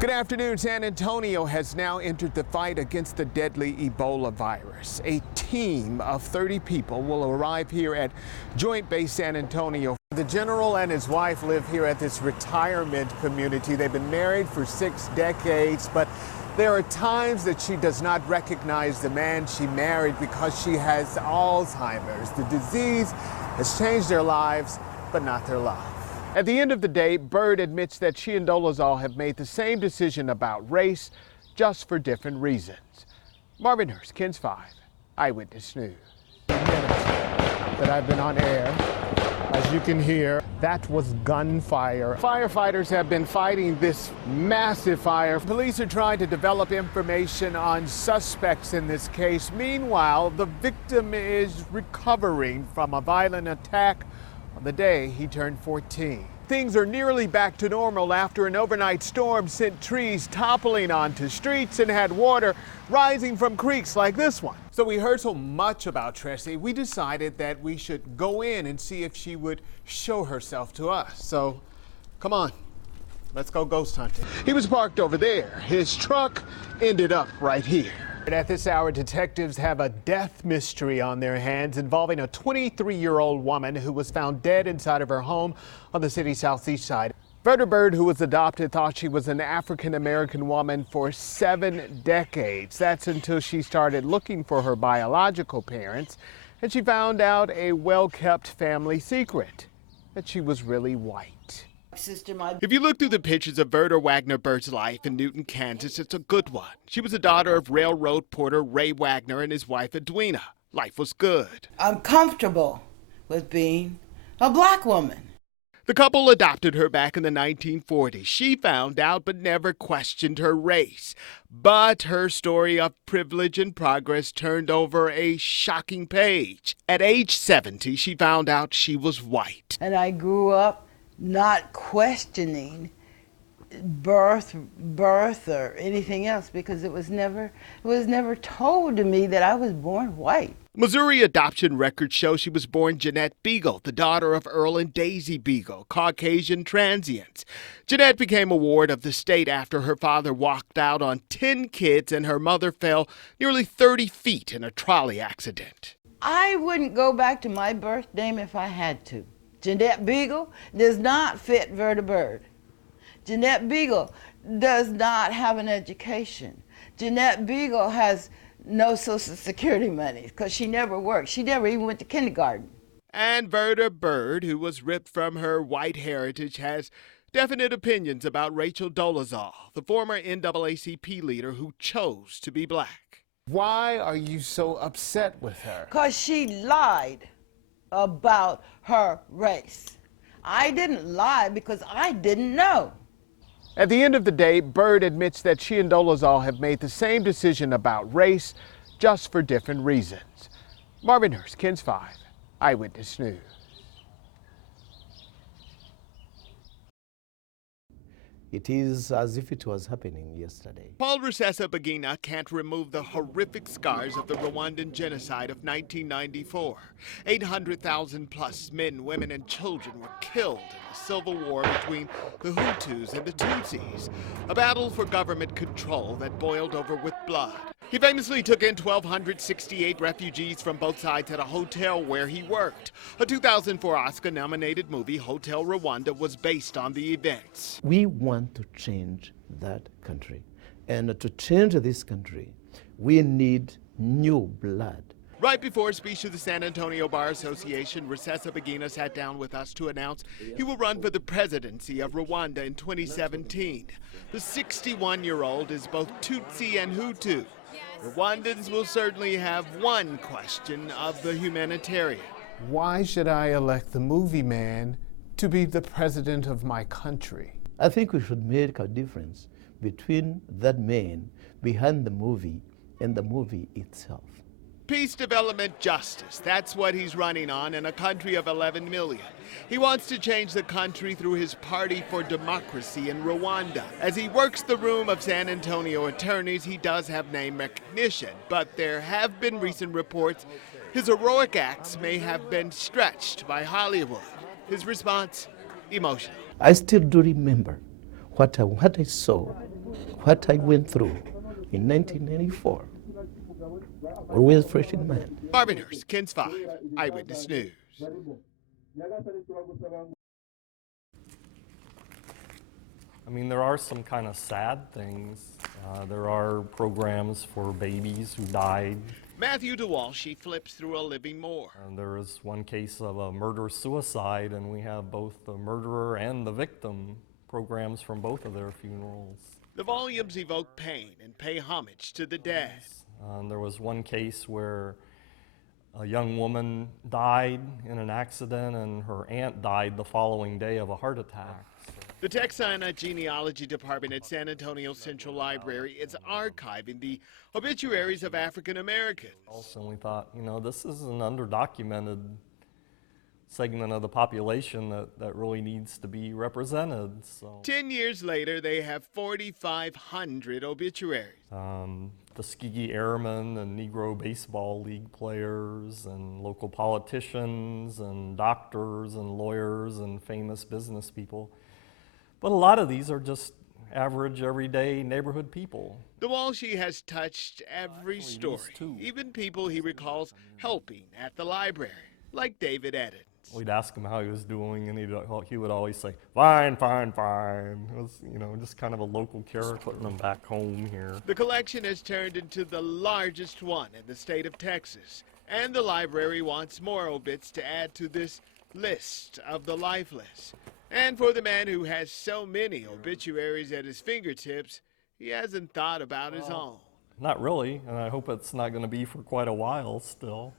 Good afternoon. San Antonio has now entered the fight against the deadly Ebola virus. A team of 30 people will arrive here at Joint Base San Antonio. The general and his wife live here at this retirement community. They've been married for 6 decades, but there are times that she does not recognize the man she married because she has Alzheimer's. The disease has changed their lives, but not their life. At the end of the day, Bird admits that she and Dolezal have made the same decision about race, just for different reasons. Marvin Hurst, KENS 5, Eyewitness News. That I've been on air. As you can hear, that was gunfire. Firefighters have been fighting this massive fire. Police are trying to develop information on suspects in this case. Meanwhile, the victim is recovering from a violent attack on the day he turned 14. Things are nearly back to normal after an overnight storm sent trees toppling onto streets and had water rising from creeks like this one. So we heard so much about Tressie, we decided that we should go in and see if she would show herself to us. So come on, let's go ghost hunting. He was parked over there. His truck ended up right here. At this hour, detectives have a death mystery on their hands involving a 23-year-old woman who was found dead inside of her home on the city's southeast side. Verda Bird, who was adopted, thought she was an African-American woman for 7 decades. That's until she started looking for her biological parents, and she found out a well-kept family secret, that she was really white. If you look through the pictures of Verda Wagner Bird's life in Newton, Kansas, it's a good one. She was the daughter of railroad porter Ray Wagner and his wife Edwina. Life was good. I'm comfortable with being a black woman. The couple adopted her back in the 1940s. She found out but never questioned her race. But her story of privilege and progress turned over a shocking page. At age 70, she found out she was white. And I grew up not questioning birth or anything else because it was never told to me that I was born white. Missouri adoption records show she was born Jeanette Beagle, the daughter of Earl and Daisy Beagle, Caucasian transients. Jeanette became a ward of the state after her father walked out on 10 kids and her mother fell nearly 30 feet in a trolley accident. I wouldn't go back to my birth name if I had to. Jeanette Beagle does not fit Verda Bird. Jeanette Beagle does not have an education. Jeanette Beagle has no Social Security money because she never worked. She never even went to kindergarten. And Verda Bird, who was ripped from her white heritage, has definite opinions about Rachel Dolezal, the former NAACP leader who chose to be black. Why are you so upset with her? Because she lied about her race. I didn't lie because I didn't know. At the end of the day, Bird admits that she and Dolezal have made the same decision about race, just for different reasons. Marvin Hurst, KENS 5, Eyewitness News. It is as if it was happening yesterday. Paul Rusesabagina can't remove the horrific scars of the Rwandan genocide of 1994. 800,000 plus men, women, and children were killed in a civil war between the Hutus and the Tutsis, a battle for government control that boiled over with blood. He famously took in 1,268 refugees from both sides at a hotel where he worked. A 2004 Oscar-nominated movie, Hotel Rwanda, was based on the events. We want to change that country. And to change this country, we need new blood. Right before a speech to the San Antonio Bar Association, Rusesabagina sat down with us to announce he will run for the presidency of Rwanda in 2017. The 61-year-old is both Tutsi and Hutu. Rwandans will certainly have one question of the humanitarian. Why should I elect the movie man to be the president of my country? I think we should make a difference between that man behind the movie and the movie itself. Peace, development, justice. That's what he's running on in a country of 11 million. He wants to change the country through his Party for Democracy in Rwanda. As he works the room of San Antonio attorneys, he does have name recognition, but there have been recent reports his heroic acts may have been stretched by Hollywood. His response, emotional. I still do remember what I saw what I went through in 1994, always fresh in mind. Marvin Hurst, KENS 5, Eyewitness News. I mean, there are some kind of sad things. There are programs for babies who died. Matthew DeWalsh flips through a living more. There is one case of a murder-suicide, and we have both the murderer and the victim programs from both of their funerals. The volumes evoke pain and pay homage to the dead. There was one case where a young woman died in an accident, and her aunt died the following day of a heart attack. The Texana Genealogy Department at San Antonio Central Library is archiving the obituaries of African Americans. And we thought, you know, this is an underdocumented segment of the population that really needs to be represented. So 10 years later, they have 4,500 obituaries. Tuskegee Airmen and Negro Baseball League players and local politicians and doctors and lawyers and famous business people. But a lot of these are just average, everyday neighborhood people. DeWalsh has touched every story, even people he recalls helping at the library, like David Edens. We'd ask him how he was doing, and he would always say, fine, fine, fine. It was, you know, just kind of a local character, putting them back home here. The collection has turned into the largest one in the state of Texas, and the library wants more obits to add to this list of the lifeless. And for the man who has so many obituaries at his fingertips, he hasn't thought about his own. Not really, and I hope it's not going to be for quite a while still.